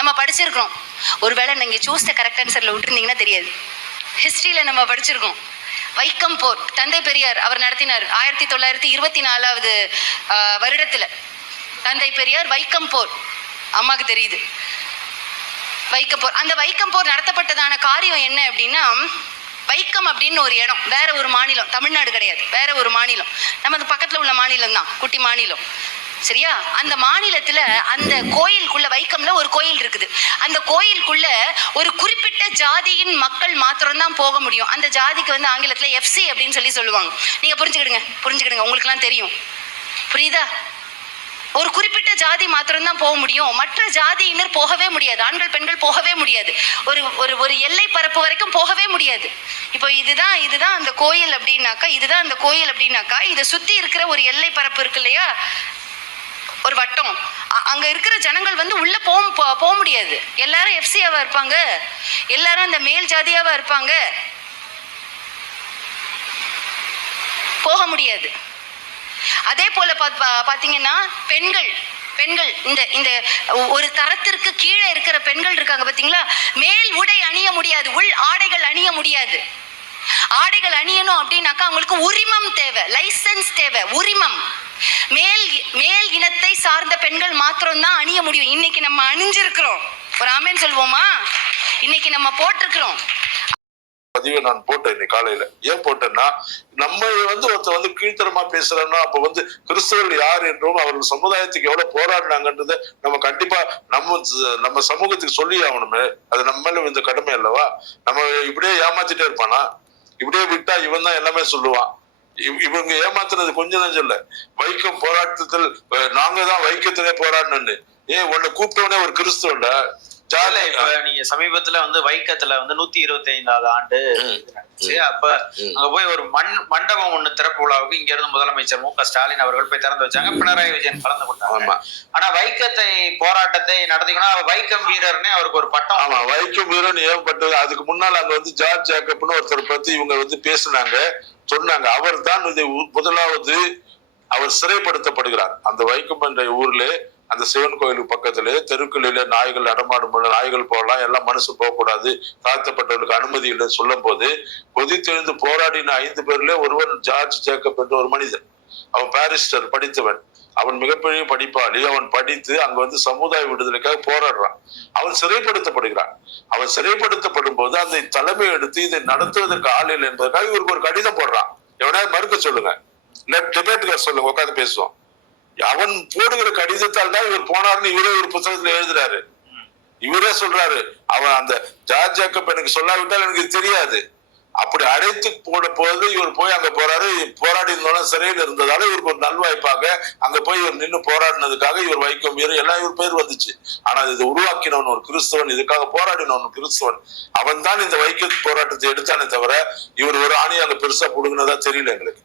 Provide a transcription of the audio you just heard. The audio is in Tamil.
நம்ம படிச்சிருக்கோம். ஒருவேளை நீங்க சூஸ் த கரெக்ட் ஆன்சர்ல விட்டுருந்தீங்கன்னா தெரியாது. ஹிஸ்டரியில நம்ம படிச்சிருக்கோம். வைக்கம் போர் தந்தை பெரியார் அவர் நடத்தினார் 1924 வருடத்துல. தந்தை பெரியார் வைக்கம் போர், அம்மாக்கு தெரியுது வைக்கம் போர். அந்த வைக்கம் போர் நடத்தப்பட்டதான காரியம் என்ன அப்படின்னா, வைக்கம் அப்படின்னு ஒரு இடம், வேற ஒரு மாநிலம், தமிழ்நாடு கிடையாது, வேற ஒரு மாநிலம், நமது பக்கத்துல உள்ள மாநிலம் தான், குட்டி மாநிலம், சரியா? அந்த மாநிலத்துல அந்த கோயிலுக்குள்ள, வைக்கம்ல ஒரு கோயில் இருக்குது, அந்த கோயிலுக்குள்ள ஒரு குறிப்பிட்ட ஜாதியின் மக்கள் மாத்திரம் போக முடியும். அந்த ஜாதிக்கு வந்து ஆங்கிலத்துல எஃப்சி அப்படின்னு சொல்லுவாங்க. நீங்க புரிஞ்சுக்கிடுங்க, உங்களுக்கு எல்லாம் தெரியும், புரியுதா? ஒரு குறிப்பிட்ட ஜாதி மாத்திரம்தான் போக முடியும், மற்ற ஜாதியினர் போகவே முடியாது, ஆண்கள் பெண்கள் போகவே முடியாது, ஒரு ஒரு ஒரு எல்லை பரப்பு வரைக்கும் போகவே முடியாது. இப்போ இதுதான் அந்த கோயில் அப்படின்னாக்கா, இதுதான் அந்த கோயில் அப்படின்னாக்கா, இதை சுத்தி இருக்கிற ஒரு எல்லை பரப்பு இருக்கு இல்லையா, ஒரு வட்டம், அங்க இருக்கிற ஜனங்கள் வந்து உள்ள போக முடியாது. எல்லாரும் எஃப்சியாவா இருப்பாங்க, எல்லாரும் அந்த மேல் ஜாதியாவா இருப்பாங்க, போக முடியாது. அதே போல பாத்தீங்கன்னா பெண்கள் இந்த ஒரு தரத்திற்கு கீழே இருக்கிற பெண்கள் இருக்காங்க பாத்தீங்களா, மேல் உடை அணிய முடியாது, உள் ஆடைகள் அணிய முடியாது. ஆடைகள் அணியணும் அப்படின்னாக்கா அவங்களுக்கு உரிமம் தேவை, லைசன்ஸ் தேவை, உரிமம். மேல் இனத்தை சார்ந்த பெண்கள் மாத்திரம் தான் அணிய முடியும். இன்னைக்கு நம்ம அணிஞ்சிருக்கிறோம், ஒரு ஆமேன்னு சொல்வோமா? இன்னைக்கு நம்ம போட்டிருக்கிறோம். பதிவை நான் போட்டேன் இன்னைக்கு காலையில. ஏன் போட்டேன்னா, நம்ம ஒருத்தர் கீழ்த்தரமா பேசுறோம்னா, அப்ப கிறிஸ்தவர்கள் யார் என்றும் அவர்கள் சமுதாயத்துக்கு எவ்வளவு போராடினாங்கன்றத நம்ம கண்டிப்பா நம்ம சமூகத்துக்கு சொல்லி ஆகணுமே. அது நம்ம மேல இந்த கடமை அல்லவா? நம்ம இப்படியே ஏமாத்திட்டே இருப்பானா? இப்படியே விட்டா இவன் தான் எல்லாமே சொல்லுவான். இவங்க ஏமாத்துறது கொஞ்சம் தான் சொல்ல. வைக்கம் போராட்டத்தில் நாங்க தான் வைக்கத்திலே போராடணும்னு. உன்னை கூப்பிட்டவனே ஒரு கிறிஸ்தவன்டா. நீங்க சமீபத்துல வைக்கத்துல 125வது ஆண்டு, அப்ப அங்க போய் ஒரு மண்டபம் ஒண்ணு திறப்பு விழாவுக்கு இங்க இருந்து முதலமைச்சர் மு க ஸ்டாலின் அவர்கள் போய் திறந்து வச்சாங்க. பினராயி விஜயன் கலந்து கொண்டாங்க. ஆனா வைக்கத்தை போராட்டத்தை நடத்திக்கணும், வைக்கம் வீரர்னே அவருக்கு ஒரு பட்டம். ஆமா, வைக்கம் வீரன் ஏற்பட்டது. அதுக்கு முன்னால அங்க ஜார்ஜ் ஜேக்கப்னு ஒருத்தர் பத்தி இவங்க பேசினாங்க, சொன்னாங்க. அவர் தான் முதலாவது அவர் சிறைப்படுத்தப்படுகிறார். அந்த வைக்கம் என்ற ஊர்ல, அந்த சிவன் கோயிலுக்கு பக்கத்துல தெருக்களில நாய்கள் நடமாடும், நாய்கள் போகலாம், எல்லாம் மனுஷன் போகக்கூடாது, தாழ்த்தப்பட்டவர்களுக்கு அனுமதி இல்லைன்னு சொல்லும் போது கொதித்தெழுந்து போராடின 5 பேர்ல ஒருவன் ஜார்ஜ் ஜேக்கப் என்ற ஒரு மனிதன். அவன் பாரிஸ்டர், படித்தவன், அவன் மிகப்பெரிய படிப்பாளி. அவன் படித்து அங்க சமுதாய விடுதலைக்காக போராடுறான். அவன் சிறைப்படுத்தப்படுகிறான். அவன் சிறைப்படுத்தப்படும் போது அந்த தலைமை எடுத்து இதை நடத்துவதற்கு ஆள் இல்லை என்பதற்காக இவருக்கு ஒரு கடிதம் போடுறான். எவனாவது மறுக்க சொல்லுங்க, டிபேட்டுக்கு சொல்லுங்க, உட்காந்து பேசுவோம். அவன் போடுகிற கடிதத்தால் தான் இவர் போனார்னு இவரே ஒரு புத்தகத்துல எழுதுறாரு. இவரே சொல்றாரு, அவன் அந்த ஜார்ஜ் ஜேக்கப் எனக்கு சொல்லாவிட்டால் எனக்கு தெரியாது. அப்படி அழைத்து போட போது இவர் போய் அங்க போறாரு. போராடி இருந்தோம், சிறையில் இருந்ததால இவருக்கு ஒரு நல்வாய்ப்பாக அங்க போய் இவர் நின்று போராடினதுக்காக இவர் வைக்கம் வீரர் எல்லாம் இவர் பேர் வந்துச்சு. ஆனா இது உருவாக்கினவன் ஒரு கிறிஸ்தவன், இதுக்காக போராடினவன் கிறிஸ்தவன். அவன் தான் இந்த வைக்க போராட்டத்தை எடுத்தானே தவிர இவர் ஒரு ஆணையை அங்க பெருசா புடுங்கினதா தெரியல எங்களுக்கு.